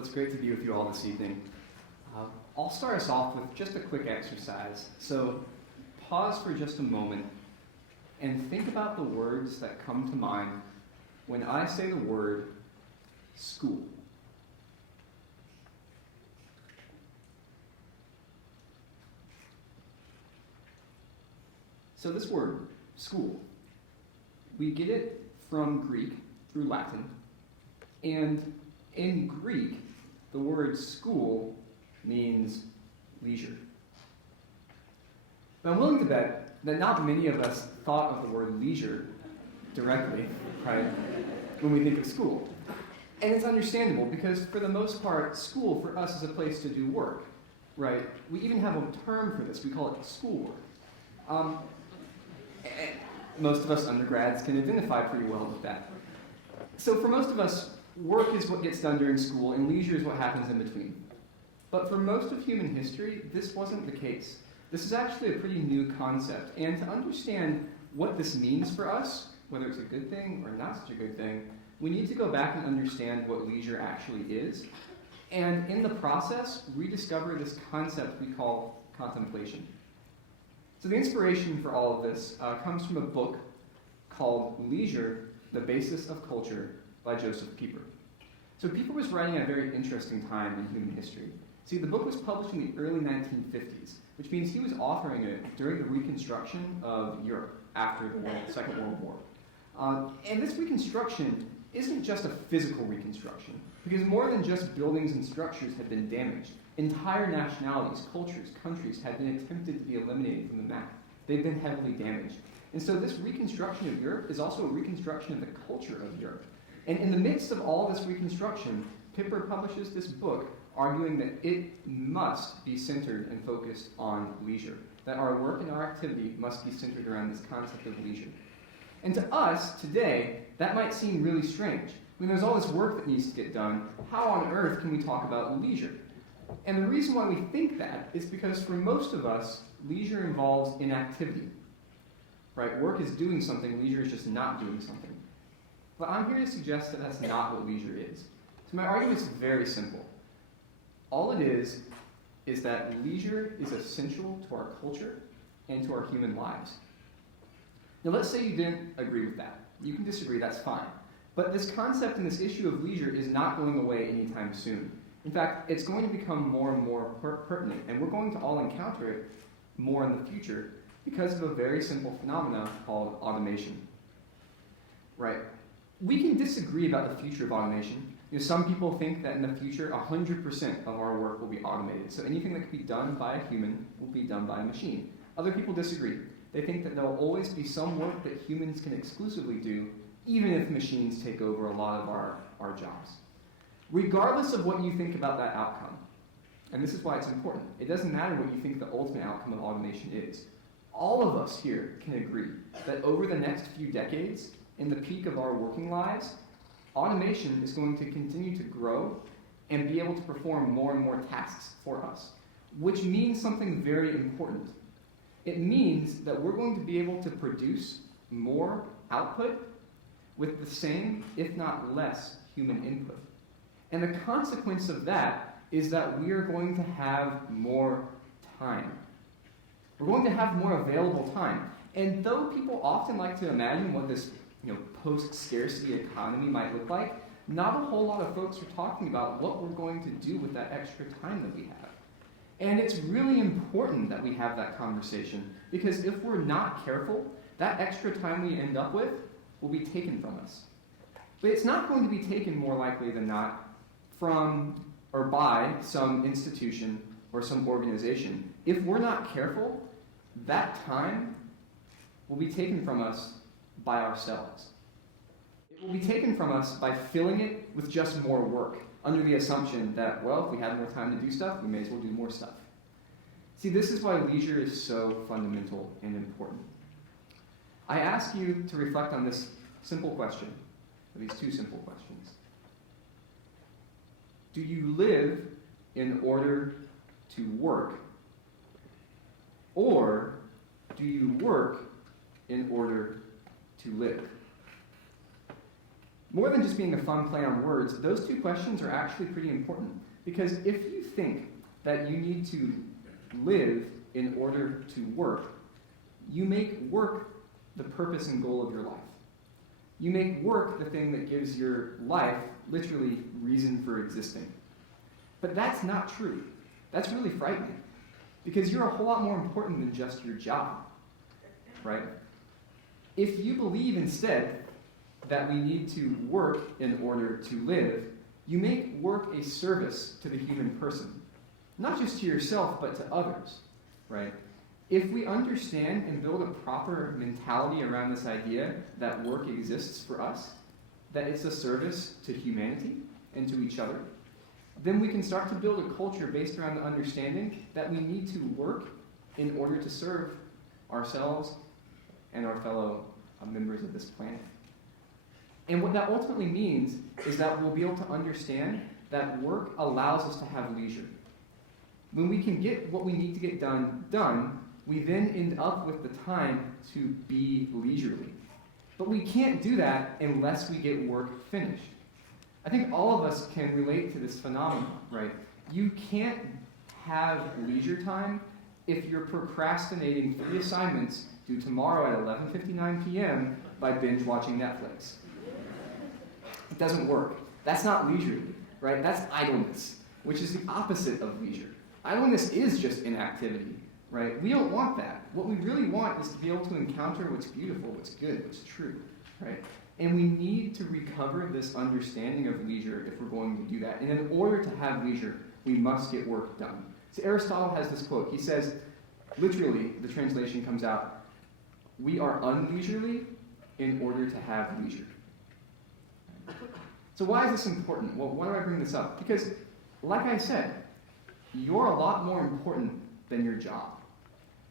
Well, it's great to be with you all this evening. I'll start us off with just a quick exercise. So pause for just a moment and think about the words that come to mind when I say the word school. So this word, school, we get it from Greek through Latin, and in Greek, the word school means leisure. But I'm willing to bet that not many of us thought of the word leisure directly, right, when we think of school. And it's understandable because for the most part, school for us is a place to do work, right? We even have a term for this. We call it schoolwork. Most of us undergrads can identify pretty well with that. So for most of us, work is what gets done during school, and leisure is what happens in between. But for most of human history, this wasn't the case. This is actually a pretty new concept. And to understand what this means for us, whether it's a good thing or not such a good thing, we need to go back and understand what leisure actually is. And in the process, rediscover this concept we call contemplation. So the inspiration for all of this comes from a book called Leisure, the Basis of Culture by Joseph Pieper. So Pieper was writing at a very interesting time in human history. See, the book was published in the early 1950s, which means he was authoring it during the reconstruction of Europe after the Second World War. And this reconstruction isn't just a physical reconstruction, because more than just buildings and structures had been damaged. Entire nationalities, cultures, countries had been attempted to be eliminated from the map. They've been heavily damaged. And so this reconstruction of Europe is also a reconstruction of the culture of Europe. And in the midst of all this reconstruction, Pieper publishes this book arguing that it must be centered and focused on leisure, that our work and our activity must be centered around this concept of leisure. And to us, today, that might seem really strange. When there's all this work that needs to get done, how on earth can we talk about leisure? And the reason why we think that is because for most of us, leisure involves inactivity. Right? Work is doing something, leisure is just not doing something. But I'm here to suggest that that's not what leisure is. So my argument is very simple. All it is that leisure is essential to our culture and to our human lives. Now let's say you didn't agree with that. You can disagree, that's fine. But this concept and this issue of leisure is not going away anytime soon. In fact, it's going to become more and more pertinent, and we're going to all encounter it more in the future because of a very simple phenomenon called automation. Right? We can disagree about the future of automation. Some people think that in the future, 100% of our work will be automated. So anything that can be done by a human will be done by a machine. Other people disagree. They think that there will always be some work that humans can exclusively do, even if machines take over a lot of our jobs. Regardless of what you think about that outcome, and this is why it's important, it doesn't matter what you think the ultimate outcome of automation is. All of us here can agree that over the next few decades, in the peak of our working lives, automation is going to continue to grow and be able to perform more and more tasks for us, which means something very important. It means that we're going to be able to produce more output with the same, if not less, human input. And the consequence of that is that we are going to have more time. We're going to have more available time. And though people often like to imagine what this post-scarcity economy might look like, not a whole lot of folks are talking about what we're going to do with that extra time that we have. And it's really important that we have that conversation, because if we're not careful, that extra time we end up with will be taken from us. But it's not going to be taken, more likely than not, from or by some institution or some organization. If we're not careful, that time will be taken from us by ourselves. It will be taken from us by filling it with just more work, under the assumption that, well, if we have more time to do stuff, we may as well do more stuff. See, this is why leisure is so fundamental and important. I ask you to reflect on this simple question, or these two simple questions. Do you live in order to work, or do you work in order to live? More than just being a fun play on words, those two questions are actually pretty important. Because if you think that you need to live in order to work, you make work the purpose and goal of your life. You make work the thing that gives your life, literally, reason for existing. But that's not true. That's really frightening. Because you're a whole lot more important than just your job, right? If you believe instead that we need to work in order to live, you make work a service to the human person. Not just to yourself, but to others, right? If we understand and build a proper mentality around this idea that work exists for us, that it's a service to humanity and to each other, then we can start to build a culture based around the understanding that we need to work in order to serve ourselves and our fellow members of this planet. And what that ultimately means is that we'll be able to understand that work allows us to have leisure. When we can get what we need to get done, we then end up with the time to be leisurely. But we can't do that unless we get work finished. I think all of us can relate to this phenomenon, right? You can't have leisure time if you're procrastinating 3 assignments due tomorrow at 11:59 p.m. by binge watching Netflix. It doesn't work. That's not leisurely, right? That's idleness, which is the opposite of leisure. Idleness is just inactivity, right? We don't want that. What we really want is to be able to encounter what's beautiful, what's good, what's true, right? And we need to recover this understanding of leisure if we're going to do that. And in order to have leisure, we must get work done. So Aristotle has this quote. He says, literally, the translation comes out, we are unleisurely in order to have leisure. So why is this important? Well, why do I bring this up? Because, like I said, you're a lot more important than your job.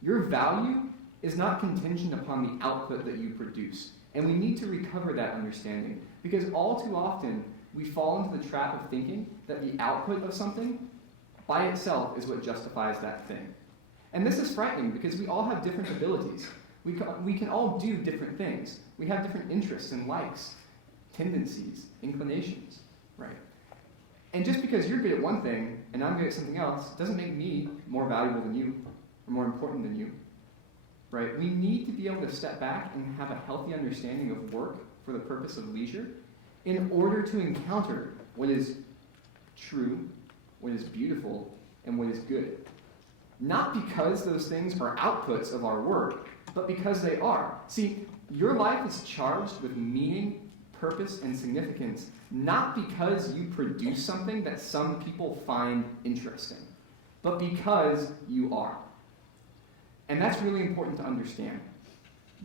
Your value is not contingent upon the output that you produce. And we need to recover that understanding. Because all too often, we fall into the trap of thinking that the output of something by itself is what justifies that thing. And this is frightening because we all have different abilities. We can all do different things. We have different interests and likes, tendencies, inclinations, right? And just because you're good at one thing and I'm good at something else doesn't make me more valuable than you or more important than you, right? We need to be able to step back and have a healthy understanding of work for the purpose of leisure in order to encounter what is true, what is beautiful, and what is good. Not because those things are outputs of our work, but because they are. See, your life is charged with meaning, purpose, and significance, not because you produce something that some people find interesting, but because you are. And that's really important to understand.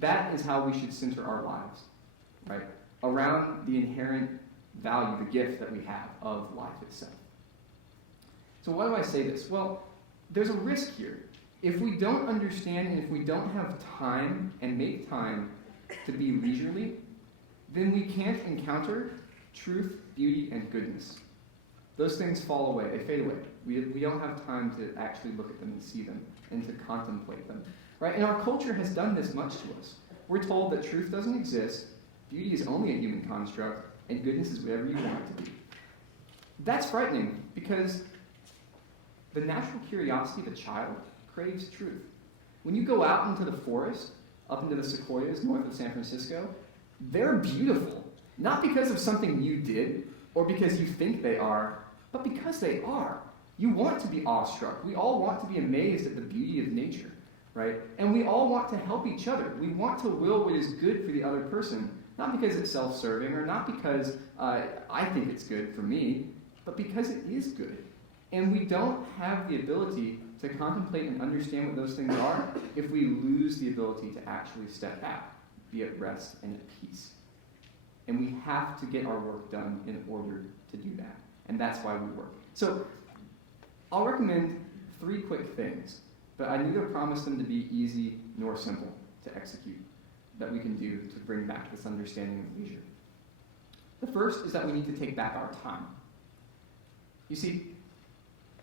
That is how we should center our lives, right? Around the inherent value, the gift that we have of life itself. So why do I say this? Well, there's a risk here. If we don't understand and if we don't have time and make time to be leisurely, then we can't encounter truth, beauty, and goodness. Those things fall away, they fade away. We don't have time to actually look at them and see them and to contemplate them. Right? And our culture has done this much to us. We're told that truth doesn't exist, beauty is only a human construct, and goodness is whatever you want it to be. That's frightening because the natural curiosity of a child craves truth. When you go out into the forest, up into the sequoias north of San Francisco, they're beautiful. Not because of something you did or because you think they are, but because they are. You want to be awestruck. We all want to be amazed at the beauty of nature, right? And we all want to help each other. We want to will what is good for the other person, not because it's self-serving or not because I think it's good for me, but because it is good. And we don't have the ability to contemplate and understand what those things are if we lose the ability to actually step back, be at rest and at peace. And we have to get our work done in order to do that. And that's why we work. So I'll recommend 3 quick things, but I neither promise them to be easy nor simple to execute that we can do to bring back this understanding of leisure. The first is that we need to take back our time. You see,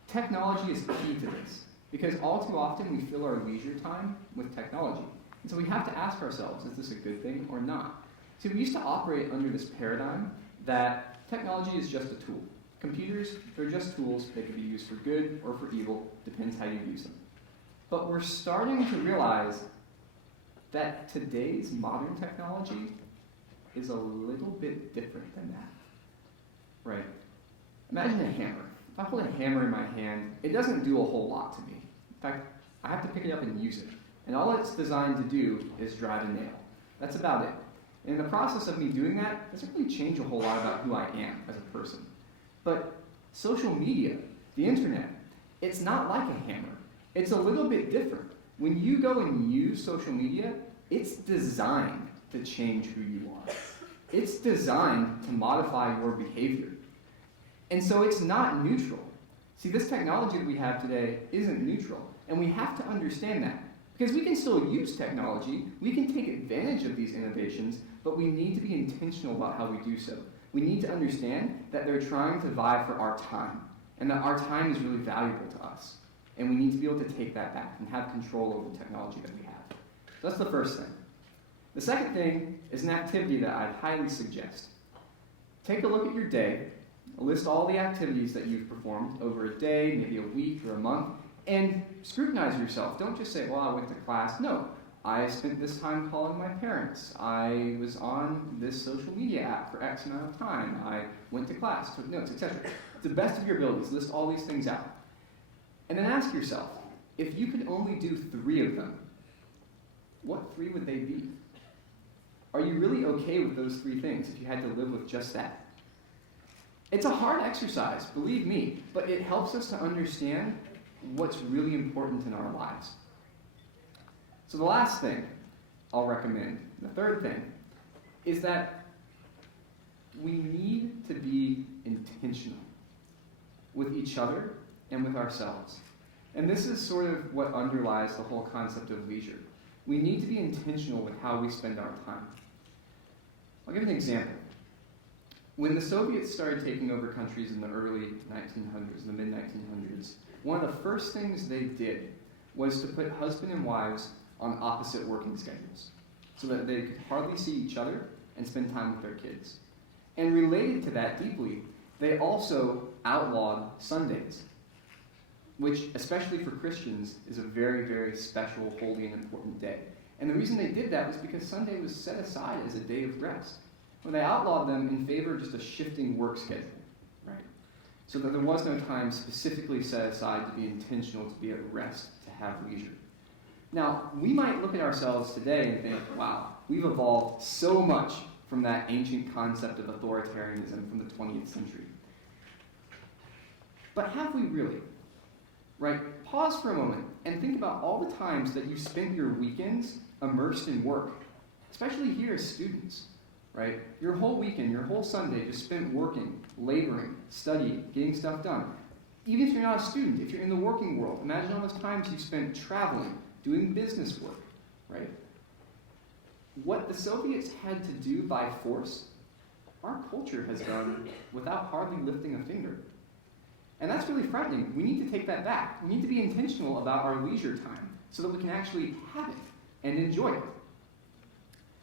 technology is key to this, because all too often we fill our leisure time with technology. And so we have to ask ourselves, is this a good thing or not? See, we used to operate under this paradigm that technology is just a tool. Computers, they're just tools. They can be used for good or for evil, depends how you use them. But we're starting to realize that today's modern technology is a little bit different than that, right? Imagine a hammer. If I hold a hammer in my hand, it doesn't do a whole lot to me. In fact, I have to pick it up and use it. And all it's designed to do is drive a nail. That's about it. And in the process of me doing that, it doesn't really change a whole lot about who I am as a person. But social media, the internet, it's not like a hammer. It's a little bit different. When you go and use social media, it's designed to change who you are. It's designed to modify your behavior. And so it's not neutral. See, this technology that we have today isn't neutral, and we have to understand that. Because we can still use technology, we can take advantage of these innovations, but we need to be intentional about how we do so. We need to understand that they're trying to vie for our time, and that our time is really valuable to us. And we need to be able to take that back and have control over the technology that we have. So that's the first thing. The second thing is an activity that I'd highly suggest. Take a look at your day, list all the activities that you've performed over a day, maybe a week or a month, and scrutinize yourself. Don't just say, well, I went to class. No, I spent this time calling my parents. I was on this social media app for X amount of time. I went to class, took notes, etc. To the best of your abilities, list all these things out. And then ask yourself, if you could only do 3 of them, what 3 would they be? Are you really okay with those 3 things if you had to live with just that? It's a hard exercise, believe me, but it helps us to understand what's really important in our lives. So the last thing I'll recommend, the third thing, is that we need to be intentional with each other and with ourselves. And this is sort of what underlies the whole concept of leisure. We need to be intentional with how we spend our time. I'll give an example. When the Soviets started taking over countries in the early 1900s, the mid-1900s, one of the first things they did was to put husband and wives on opposite working schedules so that they could hardly see each other and spend time with their kids. And related to that deeply, they also outlawed Sundays, which, especially for Christians, is a very, very special, holy, and important day. And the reason they did that was because Sunday was set aside as a day of rest. Well, they outlawed them in favor of just a shifting work schedule, right? So that there was no time specifically set aside to be intentional, to be at rest, to have leisure. Now, we might look at ourselves today and think, wow, we've evolved so much from that ancient concept of authoritarianism from the 20th century. But have we really? Right? Pause for a moment and think about all the times that you spent your weekends immersed in work, especially here as students, right? Your whole weekend, your whole Sunday just spent working, laboring, studying, getting stuff done. Even if you're not a student, if you're in the working world, imagine all those times you spent traveling, doing business work, right? What the Soviets had to do by force, our culture has done without hardly lifting a finger. And that's really frightening. We need to take that back. We need to be intentional about our leisure time so that we can actually have it and enjoy it.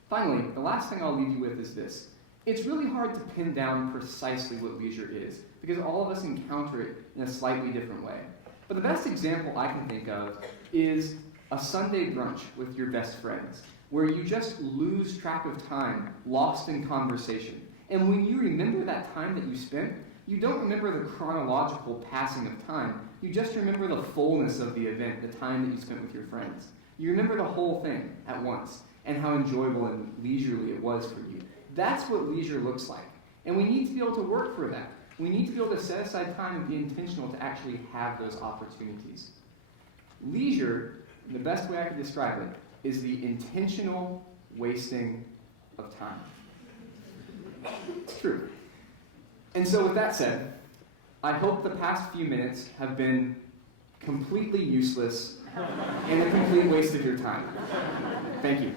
Finally, the last thing I'll leave you with is this. It's really hard to pin down precisely what leisure is because all of us encounter it in a slightly different way. But the best example I can think of is a Sunday brunch with your best friends where you just lose track of time, lost in conversation. And when you remember that time that you spent, you don't remember the chronological passing of time. You just remember the fullness of the event, the time that you spent with your friends. You remember the whole thing at once and how enjoyable and leisurely it was for you. That's what leisure looks like. And we need to be able to work for that. We need to be able to set aside time and be intentional to actually have those opportunities. Leisure, the best way I can describe it, is the intentional wasting of time. It's true. And so with that said, I hope the past few minutes have been completely useless and a complete waste of your time. Thank you.